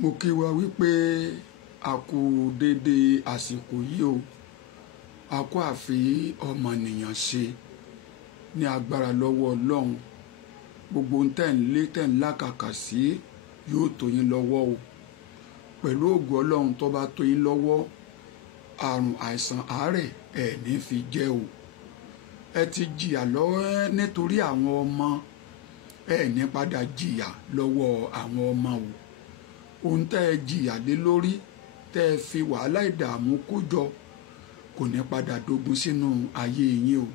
mo kí wa wípé a kú dédé àsìkò yìí o, a kú àfi ọmọnìyàn ṣe ní agbára lọ́wọ́ Ọlọ́run. Gbogbo tẹ́ ń lé tẹ́ ń lákàkà sí yóò tó yín lọ́wọ́ o. Pẹ̀lú ògo Ọlọ́run tó bá tó yín lọ́wọ́, àrùn àìsàn àárẹ̀ ẹ̀ ní fi jẹ́ o. Ẹ ti jìyà lọ́wọ́ nítorí àwọn ọmọ, ẹ̀ ní padà jìyà lọ́wọ́ àwọn ọmọ o. Ohun tẹ́ ẹ jìyà lé lórí, tẹ́ ẹ fi wàhálà ìdààmú kó jọ, kò ní padà dógun sínú ayé yín o.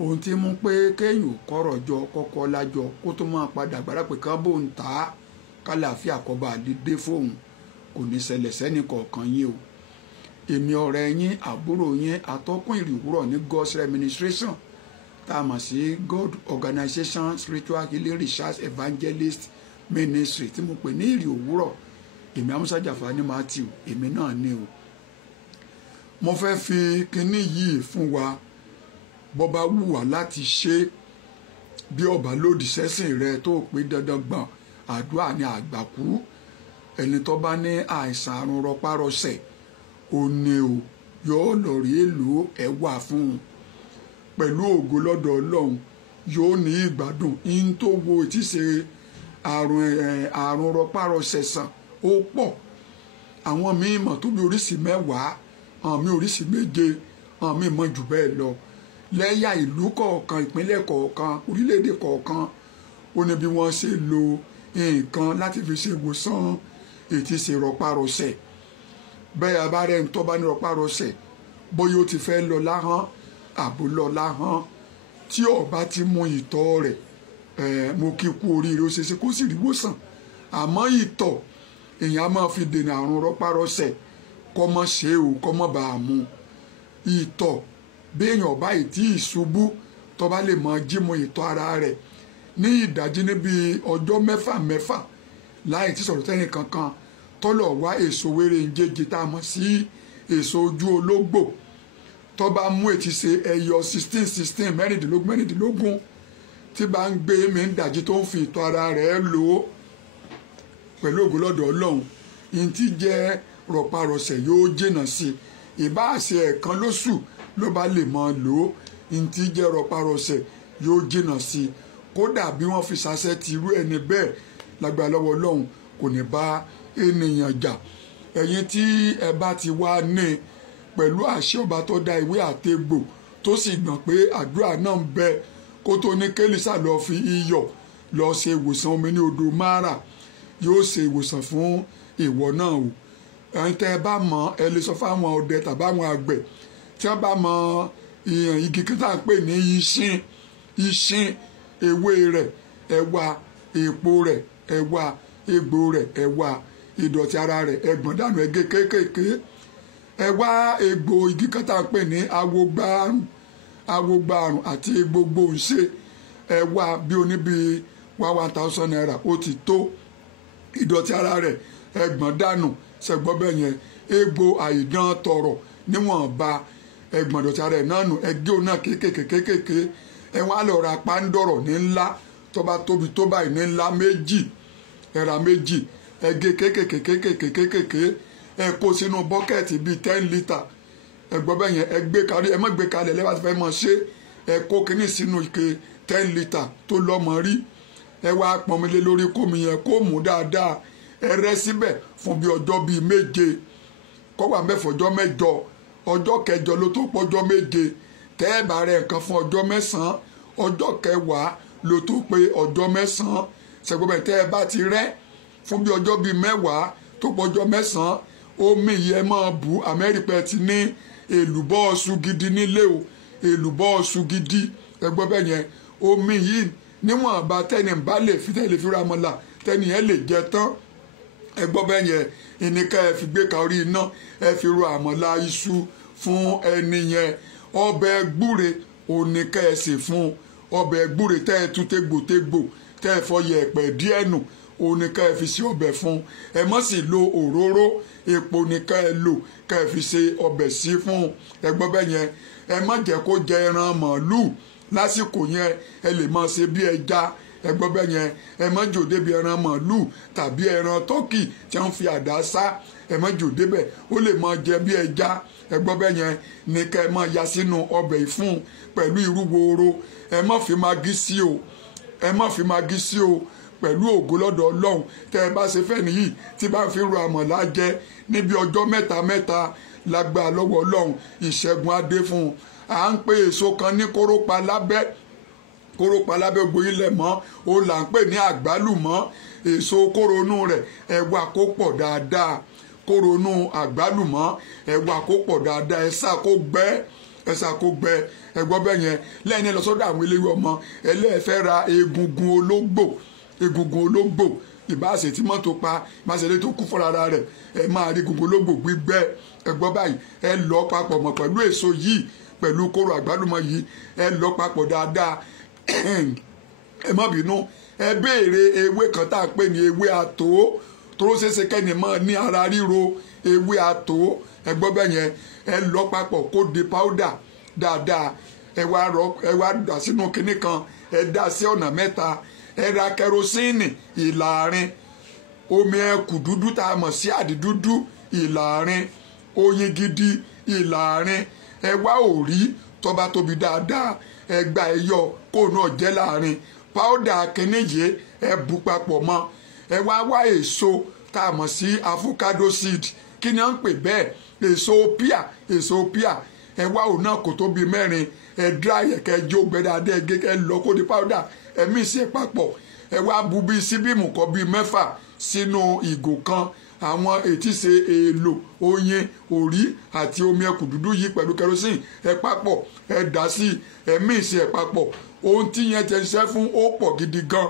Ohun tí mú pé kéèyàn kọ́rọ̀ jọ kọ́kọ́ lájọ kó tó máa padà gbára pé kán bò ń tà á kálàáfíà kọba àdédé fóun, kò ní ṣẹlẹ̀ sẹ́ni kọ̀ọ̀kan yín o. Èmi ọ̀rẹ́ yín, àbúrò yín, atọ́kùn ìrìwúrọ̀ ní God's Administration tá a mọ̀ sí God Organization Spiritual Healing Research Evangelist Ministry tí mo pè ní ìrì òwúrọ̀. Èmi Amusa Jafani Matthew, èmi náà ni o. Mo fẹ́ fi kinní yìí fún wa bó bá wù wá láti ṣe, bí ọba lòdì sẹ́sìn rẹ tó pé dandan gbọ̀n àdúrà ní àgbàkú. Ẹni tó bá ní àìsàn àrùn rọpárọsẹ̀ ò ní o yóò lọ rí èlò ẹwà fún un. Pẹ̀lú ògo lọ́dọ̀ Ọlọ́run yóò ní ìgbádùn. In tó wo ti ṣe àrùn rọpárọsẹ̀ sàn ó pọ̀. Àwọn míì mọ̀ tó bí oríṣi mẹ́wàá, àwọn míì oríṣi méje, àwọn míì mọ̀ jù bẹ́ẹ̀ lọ. Lẹ́yà ìlú kọ̀ọ̀kan, ìpínlẹ̀ kọ̀ọ̀kan, orílẹ̀-èdè kọ̀ọ̀kan, ó ní bí wọ́n ṣe lo nǹkan láti fi ṣe ìwòsàn ètí ṣe rọpárọsẹ̀. Bẹ́ẹ̀ abárẹ́ ń tọ́ bá ní rọpárọsẹ̀, bóyá ó ti fẹ́ lọ láhán àbò lọ láhán, tí ó bá ti mú ìtọ̀ rẹ̀, mo kí kú oríire, ó ṣeéṣe kó sì rí ìwòsàn. Àmọ́ ìtọ̀ èèyàn á máa fi dènà àrùn rọpárọsẹ̀, kọ́ mọ́ ṣe o, kọ́ mọ́ bá a mú. Ìtọ̀ béèyàn bá ìtí ìṣubú tó bá lè mọ jímọ̀ ìtọ̀ ara rẹ̀ ní ìdájí níbi ọjọ́ mẹ́fà láì tí sọ̀rọ̀ tẹ́nì kankan, tọ́lọ̀ wá èso wéré ń jẹ́jẹ́ tá a mọ̀ sí èso ojú ológbò, tó bá mú ètí ṣe ẹyọ 16 mẹ́rìndínlógún tí bá ń gbé mi ń dájí tó ń fi ìtọ̀ ara rẹ̀ lò ó. Pẹ̀lú ògo lọ́dọ̀ Ọlọ́run, ìyẹn tí jẹ́ rọpárọsẹ̀ yóò jìnnà sí i. Ìbáàṣe ẹ̀kan lóṣù ló bá lè máa lò ó, ìyẹn tí jẹ́ rọpárọsẹ̀ yóò jìnnà sí i. Kódà bí wọ́n fi ṣàṣẹ ti irú ẹni bẹ́ẹ̀ lágbára lọ́wọ́ Ọlọ́run kò ní bá ènìyàn jà. Ẹ̀yin tí ẹ bá ti wá ní pẹ̀lú àṣẹ ọba tó dá ìwé àtegbò tó sì gbọ̀n pé àdúrà náà ń bẹ, kó tó ní kélísà lọ fi iyọ̀ lọ ṣe ìwòsàn omi ní odò Mara, yóò ṣe ìwòsàn fún ìwọ náà o. Ẹ̀yin tẹ́ ẹ bá mọ̀, ẹ lè sọ fáwọn ọdẹ tàbí àwọn àgbẹ̀ tí wọ́n bá mọ igi kí tá à ń pè ní ìṣín, ewé rẹ̀ ẹ̀wà, èpo rẹ̀ ẹ̀wà, egbò rẹ̀ ẹ̀wà, ìdọ̀tí ara rẹ̀ ẹ̀gbọ̀n dànù ẹgé kéékèèké. Ẹ̀wà egbò igi kan tá à ń pè ní awogbaàrùn àti gbogbo ìṣe ẹ̀wà bí oníbi 1,000 naira ó ti tó. Ìdọ̀tí ara rẹ̀ ẹ̀gbọ̀n dànù ṣẹ̀gbọ́n bẹ́ẹ̀ yẹn. Egbò àìdán tọrọ níwọ̀nba ẹ̀gbọ̀n ìdọ̀tí ara rẹ̀ náà nù, ẹgé òun náà kéékèèké. Ẹ̀wọ̀n á lọ ra pàǹdọ̀rọ̀ ní ńlá tó bá tóbi tó báyìí ní ńlá méjì, ẹ̀rà méjì, ẹgé kéékèèké, ẹ kó sínú bọ́kẹ́ẹ̀tì bíi 10 litre. Ẹ̀gbọ́n bẹ́ẹ̀ yẹn ẹ gbé kalẹ̀, ẹ má gbé kalẹ̀ lẹ́wà tí fẹ́ mọ̀ ṣe, ẹ kó kíní sínú ike 10 litre tó lọ́mọ rí. Ẹ wá pọnmilé lórí kómi yẹn kó mú dáadáa, ẹ rẹ́ síbẹ̀ fún bí ọjọ́ bíi 7, kó wà mẹ́fọ̀jọ́ 8, ọjọ́ 9 ló tó pọ́jọ́ 7. Tẹ́ ẹ bá rẹ̀ nǹkan fún ọjọ́ 9, ọjọ́ 10 ló tó pé ọjọ́ 9. Ṣẹ̀gbọ́n bẹ́ẹ̀ tẹ́ ẹ bá ti rẹ́ fún bí ọjọ́ bíi 10 tó pọ́jọ́ 9, omi yìí ẹ máa bù. Amẹ́ríkà ti ní èlùbọ́ ọ̀ṣù gidi nílé o, èlùbọ́ ọ̀ṣù gidi. Ẹ̀gbọ́n bẹ́ẹ̀ yẹn omi yìí níwọ̀nba tẹ́ni bá lè fi tẹ́lẹ̀ fi ra mọ́lá tẹ́ni yẹn lè jẹ tán. Ẹ̀gbọ́n bẹ́ẹ̀ yẹn ìníkà ẹ fi gbé ka orí iná, ẹ fi ro àmọ́lá iṣu fún ẹni yẹn. Ọbẹ̀ gbúre òníkà ẹ sè fún ọbẹ̀ gbúre tẹ́ ẹ tú tégbòtégbò tẹ́ ẹ fọ yẹ̀pẹ̀ díẹ̀ nù, òníkà ẹ fi sí ọbẹ̀ fún. Ẹ má sì lo òróró, epo níkà ẹ lò ká ẹ fi ṣe ọbẹ̀ sí fún. Ẹ̀gbọ́n bẹ́ẹ̀ yẹn ẹ má jẹ́ kó jẹ ẹran màálù lásìkò yẹn, ẹ lè máa ṣe bí ẹja ẹ gbọ́ bẹ́ẹ̀ yẹn ẹ má jò débi ẹran màálù tàbí ẹran tọ́kì tí wọ́n fi àdá sá ẹ má jò débẹ̀ ó lè máa jẹ bí ẹja ẹ gbọ́ bẹ́ẹ̀ yẹn ní ká ẹ máa ya sínú ọbẹ̀ ìfún pẹ̀lú irú woro ẹ má fi magí sí o ẹ má fi magí sí o pẹ̀lú ògo lọ́dọ̀ ọlọ́run tẹ́ ẹ bá ṣe fẹ́ nìyí tí bá fi ro àmọ̀lá jẹ níbi ọjọ́ mẹ́ta lágbára lọ́wọ́ ọlọ́run ìṣẹ́gun adé fún un à ń pe èso kan ní kórópa lábẹ́ gboyin lẹ̀ mọ́ ó là ń pè ní àgbálùmọ́ èso kóronú rẹ̀ ẹ̀wà kó pọ̀ dáadáa kóronú àgbálùmọ́ ẹ̀wà kó pọ̀ dáadáa ẹ̀sà kó gbẹ ẹ̀gbọ́ bẹ́ẹ̀ yẹn lẹ́yìn lọ sọ́dọ̀ àwọn eléwé ọmọ ẹlẹ́ẹ̀fẹ́ ra egungun ológbò ìbáṣe tí mọ́tò pa ìbáṣe tó kú fúnra rẹ̀ ẹ máa rí egungun ológbò gbígbẹ ẹ̀gbọ́ báyìí ẹ lọ papọ̀ mọ́ pẹ̀lú èso yìí pẹ̀lú kóró àgbálùmọ́ yìí ẹ lọ papọ̀ dáadáa ẹ má bínú ẹ béèrè ewé kan tá a pè ní ewé àtò tóró ṣeéṣe kẹ́ni mọ́ ní ara ríro ewé àtò ẹ gbọ́ bẹ́ẹ̀ yẹn ẹ lọ papọ̀ kó di powder dáadáa ẹ wá dà sínú kinní kan ẹ dà sí ọ̀nà mẹ́ta ẹ ra kẹrosíìnì ìlàrin omi ẹkù dúdú tá a mọ̀ sí àdídúdú ìlàrin oyin gidi ìlàrin ẹ wá òrí tó bá tóbi dáadáa ẹ gba ẹyọ kó náà jẹ́ láàrin powder kinní yìí ẹ bù papọ̀ mọ́ ẹ wá èso tá a mọ̀ sí avocado seed kí ni à ń pè bẹ́ẹ̀ èso píà ẹ wá òun náà kò tóbi mẹ́rin ẹ dry ẹ̀kẹ́ jó gbẹ dáadáa ẹ gé ẹ lọ kó di powder ẹ mix ẹ papọ̀ ẹ wá bu bíi síbíìmù kan bíi 6 sínú ìgò kan àwọn ètíṣe èèlò oyin òrí àti omi ẹkù dúdú yìí pẹ̀lú kerosene ẹ papọ̀ ẹ dà sí ẹ mix ẹ papọ̀ ohun tí yẹn ti ṣiṣẹ́ fún ó pọ̀ gidi gan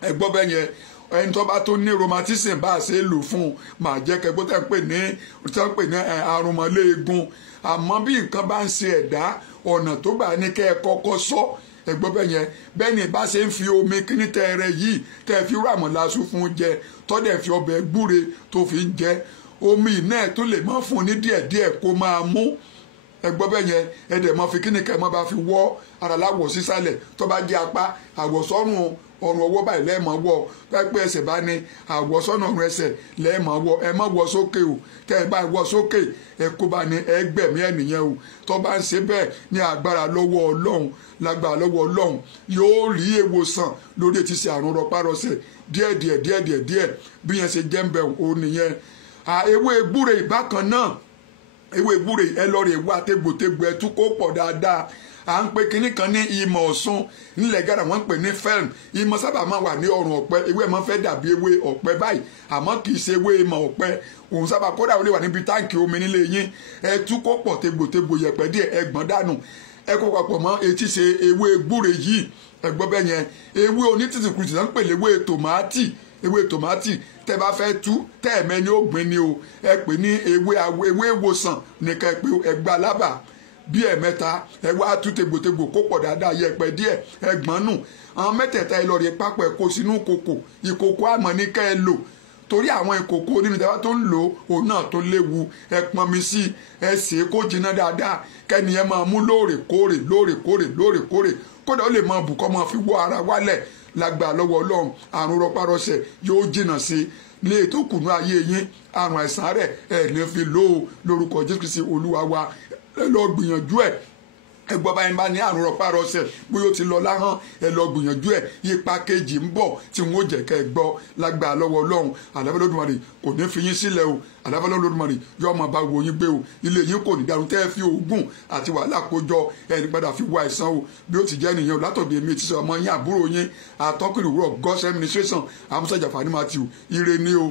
ẹ gbọ́ bẹ́ẹ̀ yẹn ẹni tó bá tó ní rheumatism bá a ṣe lò fún un màá jẹ́ kẹgbẹ́ tẹ́ ń pè ní àrùnmọ́léegun àmọ́ bí nǹkan bá ń ṣe ẹ̀dá ọ̀nà tó gbà ní kẹ́ ẹ kọ́kọ́ sọ ẹgbọ́n bẹ́ẹ̀ yẹn bẹ́ẹ̀ ni bá ṣe ń fi omi kíní tẹ́ẹ̀rẹ̀ yìí tẹ́ fi rú àmọ̀láṣú fún jẹ tọ́dẹ̀ fi ọbẹ̀ gbúre tó fi ń jẹ omi náà tó lè máa fún un ní díẹ̀díẹ̀ kó máa mú ẹgbọ́n bẹ́ẹ̀ yẹn ẹ̀dẹ̀ máa fi kíní kẹ́ máa bá fi wọ́ ara láwọ̀ sísàlẹ̀ tó bá jẹ́ apá àwọ̀sọ́rùn ọrùn ọwọ́ báyìí lẹ́ẹ̀mọ́ wọ̀ pẹ́pẹ́ ẹsẹ̀ bá ní àwọ̀sọ́nà ọrùn ẹsẹ̀ lẹ́ẹ̀mọ́ wọ̀ ẹ má wọ̀ sókè o tẹ́ ẹ bá wọ̀ sókè ẹ kó bá ní ẹgbẹ̀mí ẹnìyẹn o tó bá ń ṣe bẹ́ẹ̀ ní agbára lọ́wọ́ ọlọ́run lágbára lọ́wọ́ ọlọ́run yóò rí ìwòsàn lórí ti ṣe àrùn rọpárọsẹ̀ díẹ̀ bí yẹn ṣe jẹ́ ń bẹ̀ o nìyẹn ewé gbúre ìbákan náà ewé gbúre ẹ lọ rè wá tégbòtégbò ẹ tún kó pọ̀ dáadáa à ń pe kinní kan ní ìmọ̀ ọ̀sùn nílẹ̀ gàdà wọ́n ń pè ní fẹ́ẹ̀m ìmọ̀ sábà máa wà ní ọrùn ọ̀pẹ ewé máa fẹ́ dàbí ewé ọ̀pẹ báyìí àmọ́ kì í ṣe ewé ìmọ̀ ọ̀pẹ òun sábà kódà ó lè wà níbi táǹkì omi nílé yín ẹ tú kó pọ̀ tegbòtegbò yẹ̀pẹ̀ díẹ̀ ẹ gbọ̀n dànù ẹ kó papọ̀ mọ́ etí ṣe ewé gbúre yìí ẹ gbọ́ bẹ́ẹ̀ yẹn ewé onítìtìkùtì náà ń pè léwé tòmátì tẹ bá fẹ́ tú tẹ́ ẹ̀mẹ́ ni ó gbìn ni o ẹ pè ní ewé ìwòsàn nìkan ẹ pé ẹgbà lábà bí ẹ̀mẹ́ta ẹ wá tú tegbòtegbò kó pọ̀ dáadáa yẹ̀pẹ̀ díẹ̀ ẹ gbọ́n nù àwọn mẹ́tẹ̀ẹ̀ta ẹ lọ rí pápọ̀ ẹ kó sínú ìkòkò àmọ́ ní ká ẹ lò torí àwọn ìkòkò nínú ìjọba tó ń lò òun náà tó léwu ẹ pọnmi sí ẹ sè é kó jiná dáadáa kẹ́ni ẹ máa mú lóòrèkóòrè kódà ó lè máa bùkọ́ máa fi wọ́ ara wálẹ̀ lágbà lọ́wọ́ ọlọ́run àrùn rọpárọsẹ̀ yóò jìnnà sí ní ètò kùnú ayé yín àrùn àìsàn rẹ̀ ẹ̀ ní fi lò ó lórúkọ Jésù Kristi Olúwa wa ẹ lọ gbìyànjú ẹ ẹgbọ́n báyìí bá ní àrùn rọpárọsẹ̀ bóyá ó ti lọ láhán ẹ lọ gbìyànjú ẹ ipa kejì ń bọ̀ tí wọn ó jẹ́ kẹ́ ẹ gbọ́ lágbà lọ́wọ́ ọlọ́run àlàáfíà Olódùmarè kò ní fi yín sílẹ̀ o àlàáfíà Olódùmarè yóò máa bá wo yín gbé o ilé yín kò ní dàrú tẹ́ ẹ fi oògùn àti wàhálà kójọ ẹni padà fi wá àìsàn o bí ó ti jẹ́ nìyẹn o látọ̀dọ̀ èmi ti sọ ọmọ yín àbúrò yín àtọ́kùnrin òwúrọ̀ God's administration Amusa Jafani Matthew ire ni o.